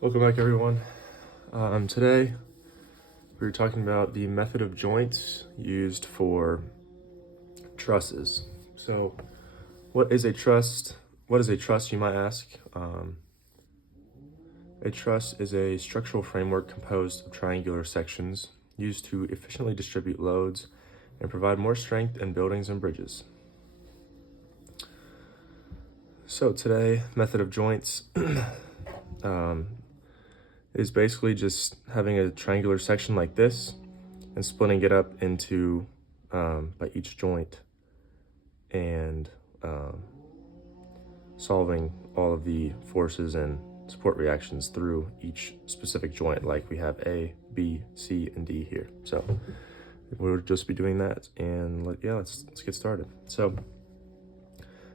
Welcome back, everyone. Today we're talking about the method of joints used for trusses. So, what is a truss? What is a truss, you might ask? A truss is a structural framework composed of triangular sections used to efficiently distribute loads and provide more strength in buildings and bridges. So today, method of joints is basically just having a triangular section like this and splitting it up into by each joint and solving all of the forces and support reactions through each specific joint, like we have A, B, C, and D here. So we'll just be doing that, and let's get started. So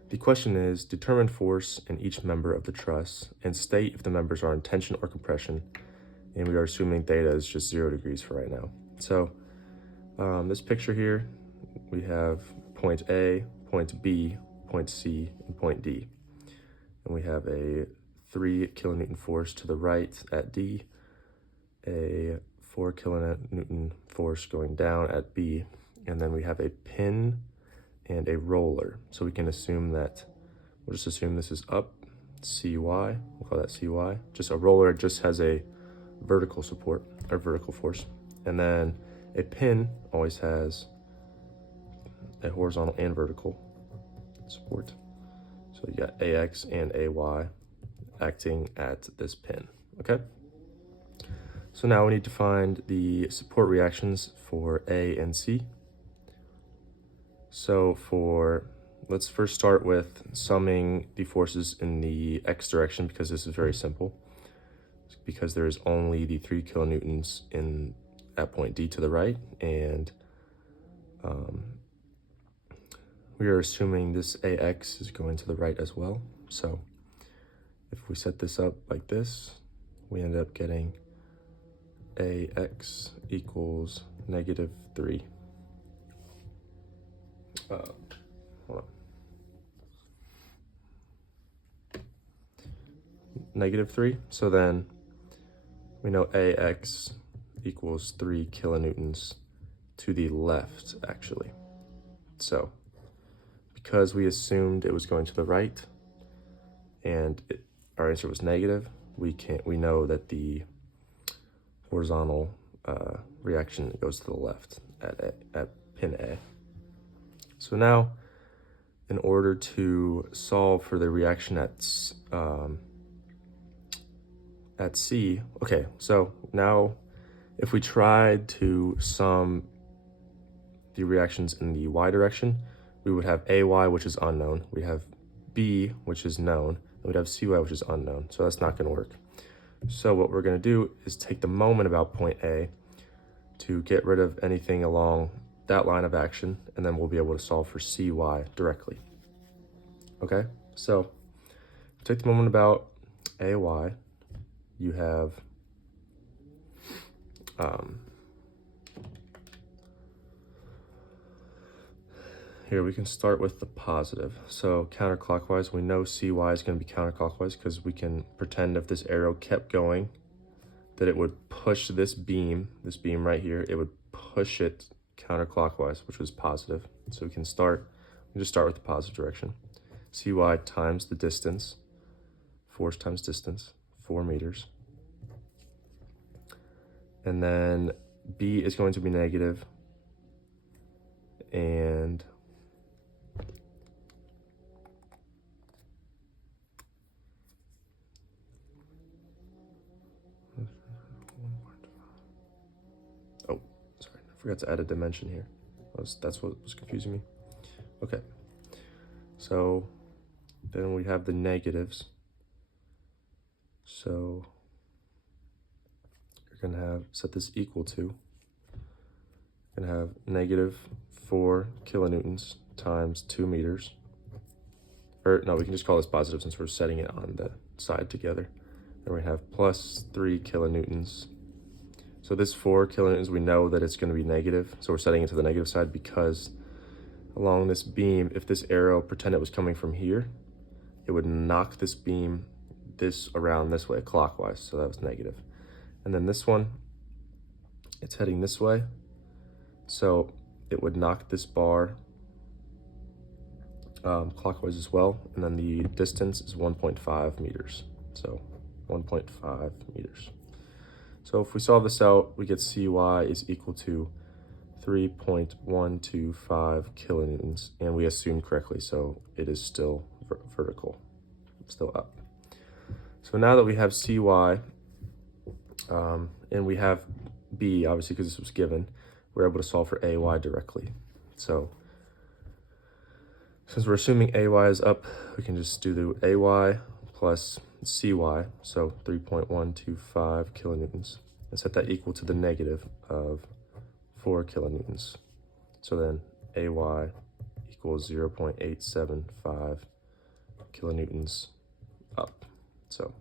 the question is, determine force in each member of the truss and state if the members are in tension or compression, and we are assuming theta is just 0 degrees for right now. So this picture here, we have point A, point B, point C, and point D. And we have a 3 kilonewton force to the right at D, a 4 kilonewton force going down at B, and then we have a pin and a roller. So we can assume that, we'll just assume this is up, CY, we'll call that CY. Just a roller just has a vertical support, or vertical force. And then a pin always has a horizontal and vertical support. So you got AX and AY acting at this pin, okay? So now we need to find the support reactions for A and C. So let's first start with summing the forces in the X direction, because this is very simple. Because there is only the 3 kilonewtons at point D to the right, and we are assuming this AX is going to the right as well. So if we set this up like this, we end up getting AX equals -3. Hold on. -3. So then we know AX equals 3 kilonewtons to the left, actually. So because we assumed it was going to the right and our answer was negative, we know that the horizontal reaction goes to the left at pin A. So now, in order to solve for the reaction at C, okay, so now if we tried to sum the reactions in the Y direction, we would have AY, which is unknown, we have B, which is known, and we'd have CY, which is unknown, so that's not going to work. So what we're going to do is take the moment about point A to get rid of anything along that line of action, and then we'll be able to solve for CY directly. Okay, so take the moment about AY, you have here we can start with the positive. So counterclockwise, we know CY is going to be counterclockwise because we can pretend if this arrow kept going that it would push this beam right here, it would push it counterclockwise, which was positive. So we just start with the positive direction. CY times the distance, force times distance, 4 meters. And then B is going to be negative, and oh, sorry, I forgot to add a dimension here. That's what was confusing me. Okay, so then we have the negatives. So you're gonna have, set this equal to, you're gonna have -4 kilonewtons times 2 meters. Or no, we can just call this positive since we're setting it on the side together. And we have plus 3 kilonewtons. So this 4 kilonewtons, we know that it's going to be negative. So we're setting it to the negative side because along this beam, if this arrow, pretend it was coming from here, it would knock this beam this around this way clockwise, so that was negative. And then this one, it's heading this way, so it would knock this bar clockwise as well, and then the distance is 1.5 meters, so 1.5 meters. So if we solve this out, we get Cy is equal to 3.125 kilonewtons, and we assumed correctly, so it is still vertical, still up. So now that we have Cy, and we have B, obviously because this was given, we're able to solve for AY directly. So since we're assuming AY is up, we can just do the AY plus Cy, so 3.125 kilonewtons, and set that equal to the negative of 4 kilonewtons. So then AY equals 0.875 kilonewtons up. So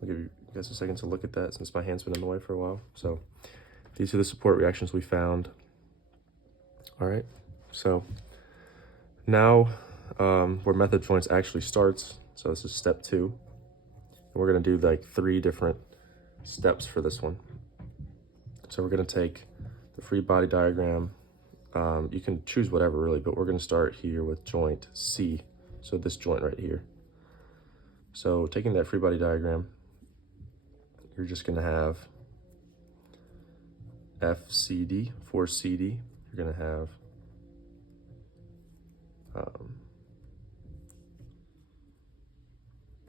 I'll give you guys a second to look at that since my hand's been in the way for a while. So these are the support reactions we found. All right, so now where method joints actually starts, so this is step 2. And we're gonna do like 3 different steps for this one. So we're gonna take the free body diagram. You can choose whatever really, but we're gonna start here with joint C. So this joint right here. So taking that free body diagram, you're just gonna have FCD, for CD, you're gonna have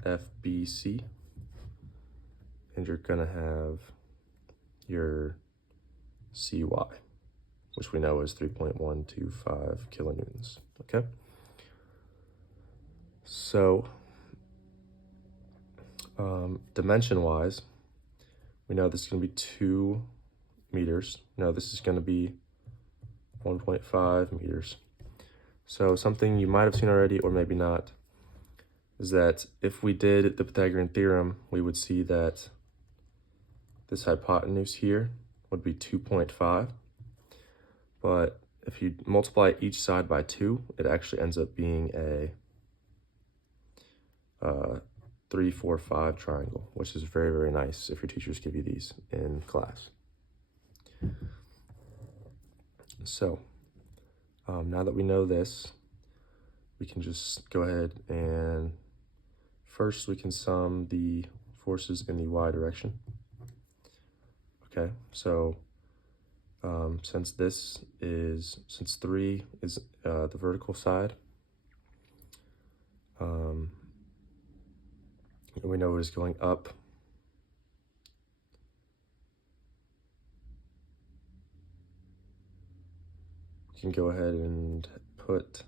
FBC, and you're gonna have your CY, which we know is 3.125 kilonewtons, okay? So dimension-wise, we know this is gonna be 2 meters. No, this is gonna be 1.5 meters. So something you might have seen already, or maybe not, is that if we did the Pythagorean theorem, we would see that this hypotenuse here would be 2.5. But if you multiply each side by 2, it actually ends up being a 3, 4, 5 triangle, which is very, very nice if your teachers give you these in class. So now that we know this, we can just go ahead and first we can sum the forces in the y direction. Okay, so since 3 is the vertical side, we know it is going up. We can go ahead and put